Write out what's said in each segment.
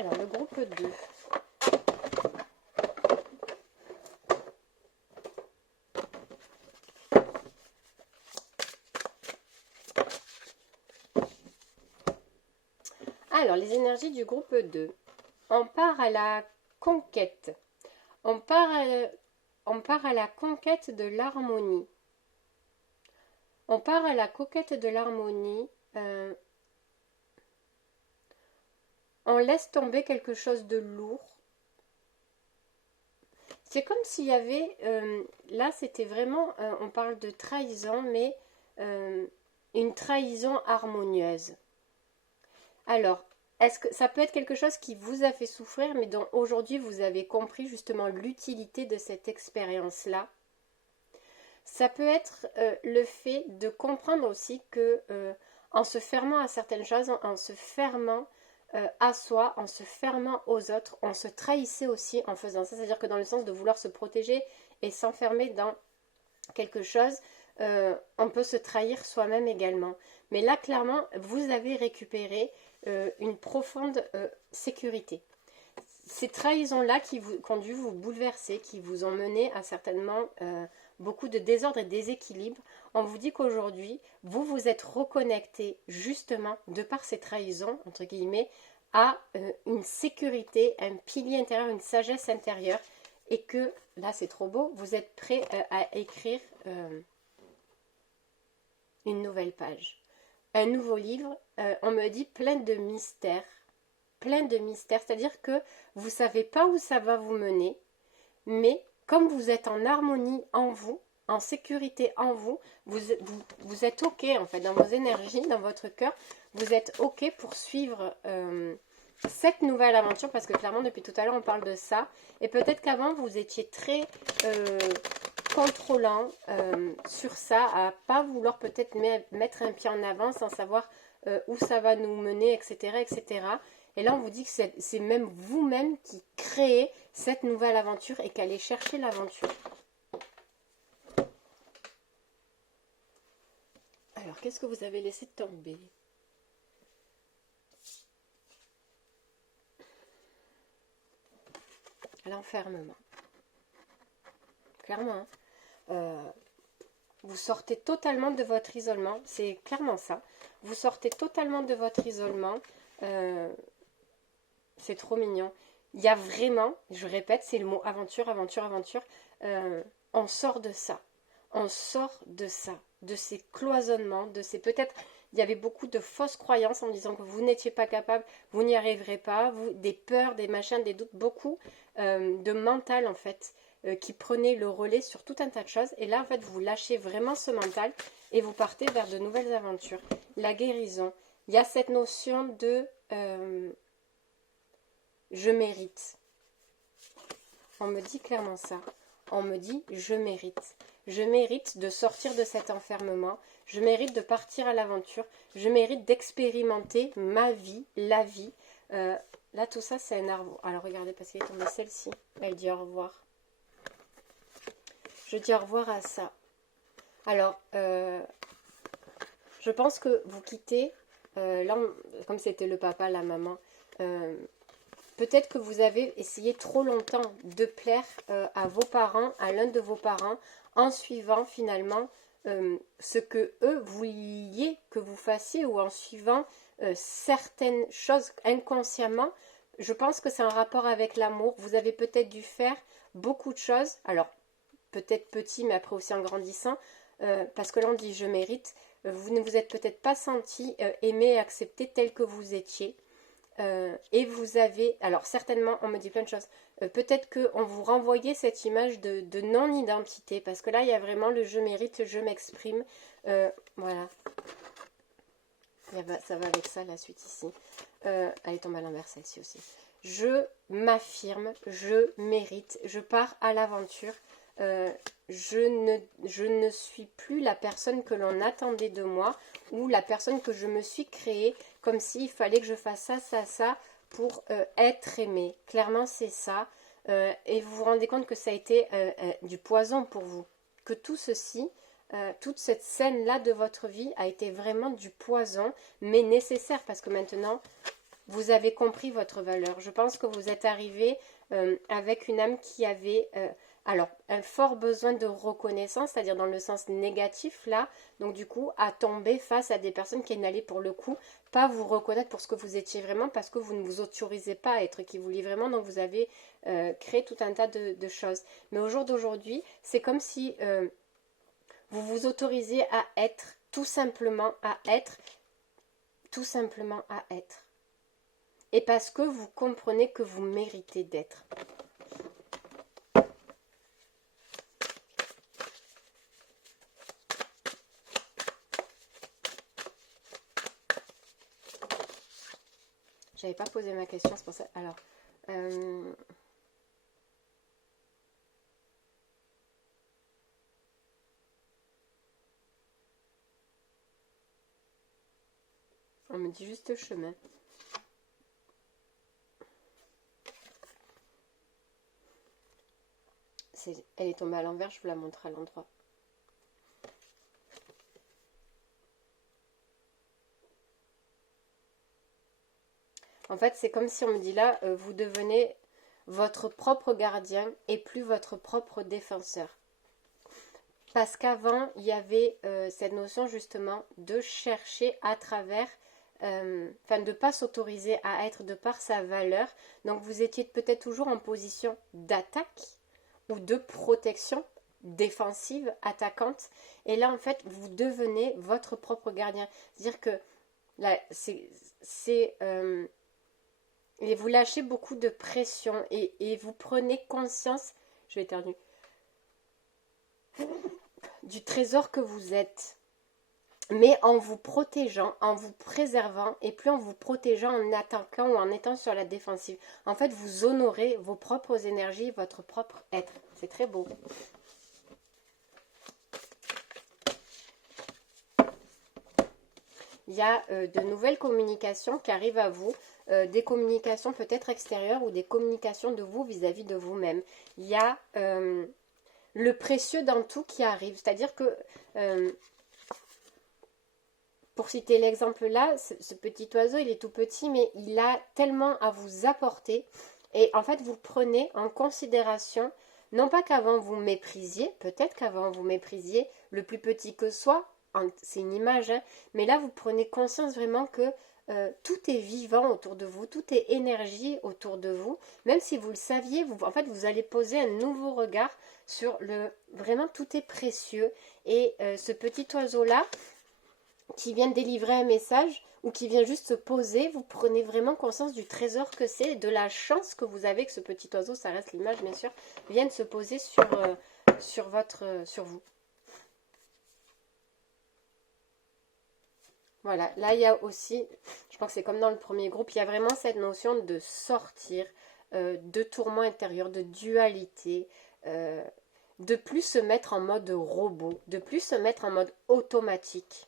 Alors, le groupe 2. Alors, les énergies du groupe 2. On part à la conquête. On part à la conquête de l'harmonie. On part à la conquête de l'harmonie. On laisse tomber quelque chose de lourd. C'est comme s'il y avait, là c'était vraiment, on parle de trahison, mais une trahison harmonieuse. Alors, est-ce que ça peut être quelque chose qui vous a fait souffrir, mais dont aujourd'hui vous avez compris justement l'utilité de cette expérience-là? Ça peut être le fait de comprendre aussi que en se fermant à certaines choses, en se fermant à soi, en se fermant aux autres, on se trahissait aussi en faisant ça. C'est-à-dire que dans le sens de vouloir se protéger et s'enfermer dans quelque chose, on peut se trahir soi-même également. Mais là, clairement, vous avez récupéré une profonde sécurité. Ces trahisons-là qui ont dû vous bouleverser, qui vous ont mené à certainement beaucoup de désordre et déséquilibre, on vous dit qu'aujourd'hui, vous vous êtes reconnecté justement, de par ces trahisons, entre guillemets, à une sécurité, un pilier intérieur, une sagesse intérieure, et que, là c'est trop beau, vous êtes prêt à écrire une nouvelle page. Un nouveau livre, on me dit plein de mystères, c'est-à-dire que vous ne savez pas où ça va vous mener, mais comme vous êtes en harmonie en vous, en sécurité en vous, vous êtes OK en fait, dans vos énergies, dans votre cœur, vous êtes OK pour suivre cette nouvelle aventure, parce que clairement depuis tout à l'heure on parle de ça, et peut-être qu'avant vous étiez très contrôlant sur ça, à pas vouloir peut-être mettre un pied en avant sans savoir où ça va nous mener, etc. etc. Et là, on vous dit que c'est même vous-même qui créez cette nouvelle aventure et qu'allez chercher l'aventure. Alors, qu'est-ce que vous avez laissé tomber? L'enfermement. Clairement, vous sortez totalement de votre isolement. C'est clairement ça. Vous sortez totalement de votre isolement. C'est trop mignon. Il y a vraiment, je répète, c'est le mot aventure, aventure, aventure. On sort de ça. On sort de ça. De ces cloisonnements, de ces peut-être... Il y avait beaucoup de fausses croyances en disant que vous n'étiez pas capable, vous n'y arriverez pas, des peurs, des machins, des doutes, beaucoup de mental en fait, qui prenait le relais sur tout un tas de choses. Et là en fait vous lâchez vraiment ce mental et vous partez vers de nouvelles aventures. La guérison, il y a cette notion de je mérite. On me dit clairement ça. On me dit je mérite. Je mérite de sortir de cet enfermement. Je mérite de partir à l'aventure. Je mérite d'expérimenter ma vie, la vie. Là, tout ça, c'est un arbre. Alors, regardez, parce qu'elle est tombée celle-ci. Elle dit au revoir. Je dis au revoir à ça. Alors, je pense que vous quittez, là, comme c'était le papa, la maman, peut-être que vous avez essayé trop longtemps de plaire à vos parents, à l'un de vos parents, en suivant finalement ce que eux vouliez que vous fassiez, ou en suivant certaines choses inconsciemment. Je pense que c'est un rapport avec l'amour. Vous avez peut-être dû faire beaucoup de choses, alors peut-être petit, mais après aussi en grandissant, parce que là on dit je mérite. Vous ne vous êtes peut-être pas senti aimé et accepté tel que vous étiez. Et vous avez, alors certainement on me dit plein de choses, peut-être qu'on vous renvoyait cette image de non-identité, parce que là il y a vraiment le je mérite, je m'exprime, voilà, ça va avec ça la suite ici, elle tombe à l'envers celle-ci aussi, je m'affirme, je mérite, je pars à l'aventure, je ne suis plus la personne que l'on attendait de moi, ou la personne que je me suis créée, comme s'il fallait que je fasse ça, ça, ça, pour être aimée. Clairement, c'est ça. Et vous vous rendez compte que ça a été du poison pour vous. Que tout ceci, toute cette scène-là de votre vie a été vraiment du poison, mais nécessaire, parce que maintenant, vous avez compris votre valeur. Je pense que vous êtes arrivé avec une âme qui avait alors un fort besoin de reconnaissance, c'est-à-dire dans le sens négatif là, donc du coup à tomber face à des personnes qui n'allaient pour le coup pas vous reconnaître pour ce que vous étiez vraiment parce que vous ne vous autorisez pas à être qui vous voulez vraiment, donc vous avez créé tout un tas de choses. Mais au jour d'aujourd'hui, c'est comme si vous vous autorisiez à être, tout simplement à être, tout simplement à être. Et parce que vous comprenez que vous méritez d'être. J'avais pas posé ma question, c'est pour ça. Alors, on me dit juste chemin. Elle est tombée à l'envers, je vous la montre à l'endroit. En fait, c'est comme si on me dit là, vous devenez votre propre gardien et plus votre propre défenseur. Parce qu'avant, il y avait cette notion justement de chercher à travers, de ne pas s'autoriser à être de par sa valeur. Donc vous étiez peut-être toujours en position d'attaque ou de protection défensive, attaquante. Et là, en fait, vous devenez votre propre gardien. C'est-à-dire que là, et vous lâchez beaucoup de pression et vous prenez conscience, je vais éternuer, du trésor que vous êtes. Mais en vous protégeant, en vous préservant et plus en vous protégeant en attaquant ou en étant sur la défensive. En fait, vous honorez vos propres énergies, votre propre être. C'est très beau. Il y a de nouvelles communications qui arrivent à vous, des communications peut-être extérieures ou des communications de vous vis-à-vis de vous-même. Il y a le précieux dans tout qui arrive, c'est-à-dire que, pour citer l'exemple là, ce petit oiseau, il est tout petit, mais il a tellement à vous apporter, et en fait, vous prenez en considération, non pas qu'avant vous méprisiez, peut-être qu'avant vous méprisiez le plus petit que soit, c'est une image, hein, mais là, vous prenez conscience vraiment que tout est vivant autour de vous, tout est énergie autour de vous, même si vous le saviez, en fait, vous allez poser un nouveau regard sur vraiment tout est précieux, et ce petit oiseau-là, qui vient délivrer un message ou qui vient juste se poser, vous prenez vraiment conscience du trésor que c'est, de la chance que vous avez que ce petit oiseau, ça reste l'image bien sûr, vienne se poser sur vous. Voilà, là il y a aussi, je crois que c'est comme dans le premier groupe, il y a vraiment cette notion de sortir de tourment intérieur, de dualité, de plus se mettre en mode robot, de plus se mettre en mode automatique.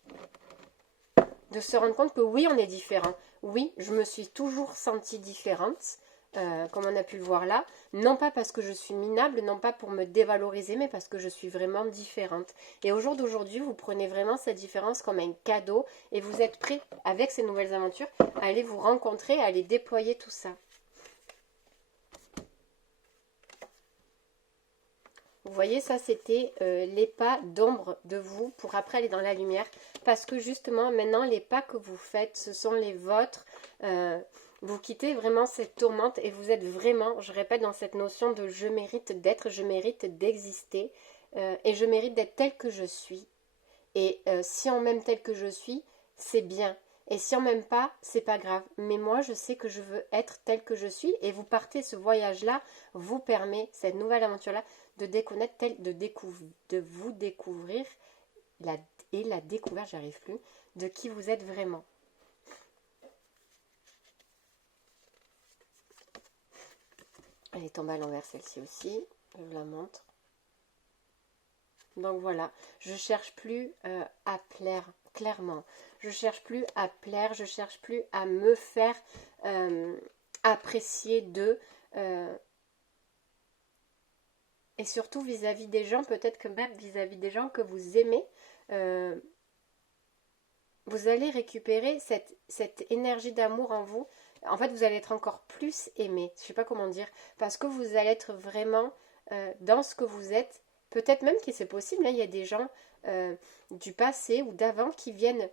De se rendre compte que oui, on est différent. Oui, je me suis toujours sentie différente, comme on a pu le voir là. Non pas parce que je suis minable, non pas pour me dévaloriser, mais parce que je suis vraiment différente. Et au jour d'aujourd'hui, vous prenez vraiment cette différence comme un cadeau et vous êtes prêt, avec ces nouvelles aventures, à aller vous rencontrer, à aller déployer tout ça. Vous voyez, ça c'était les pas d'ombre de vous pour après aller dans la lumière. Parce que justement, maintenant, les pas que vous faites, ce sont les vôtres. Vous quittez vraiment cette tourmente et vous êtes vraiment, je répète, dans cette notion de je mérite d'être, je mérite d'exister et je mérite d'être tel que je suis. Et si on m'aime tel que je suis, c'est bien. Et si on m'aime pas, c'est pas grave. Mais moi, je sais que je veux être tel que je suis. Et vous partez, ce voyage-là vous permet, cette nouvelle aventure-là, de déconnaître, de vous découvrir et la découverte, j'arrive plus, de qui vous êtes vraiment. Elle est tombée à l'envers, celle-ci aussi. Je vous la montre. Donc voilà, je cherche plus à plaire, clairement. Je cherche plus à plaire, je cherche plus à me faire apprécier d'eux. Et surtout vis-à-vis des gens, peut-être que même vis-à-vis des gens que vous aimez, vous allez récupérer cette énergie d'amour en vous En fait, vous allez être encore plus aimé. Je sais pas comment dire. Parce que vous allez être vraiment dans ce que vous êtes. Peut-être même que c'est possible, hein, il y a des gens du passé ou d'avant qui viennent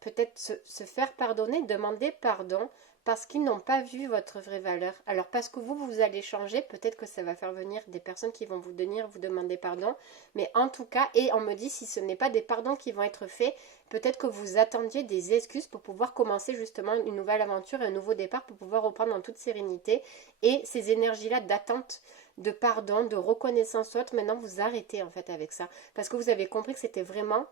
peut-être se faire pardonner, demander pardon parce qu'ils n'ont pas vu votre vraie valeur. Alors parce que vous allez changer, peut-être que ça va faire venir des personnes qui vont vous demander pardon, mais en tout cas, et on me dit si ce n'est pas des pardons qui vont être faits, peut-être que vous attendiez des excuses pour pouvoir commencer justement une nouvelle aventure, un nouveau départ, pour pouvoir reprendre en toute sérénité, et ces énergies-là d'attente, de pardon, de reconnaissance autre, maintenant vous arrêtez en fait avec ça, parce que vous avez compris que c'était vraiment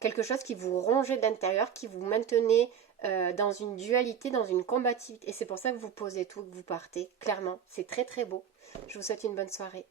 quelque chose qui vous rongeait d'intérieur, qui vous maintenait dans une dualité, dans une combativité. Et c'est pour ça que vous posez tout, que vous partez. Clairement, c'est très très beau. Je vous souhaite une bonne soirée.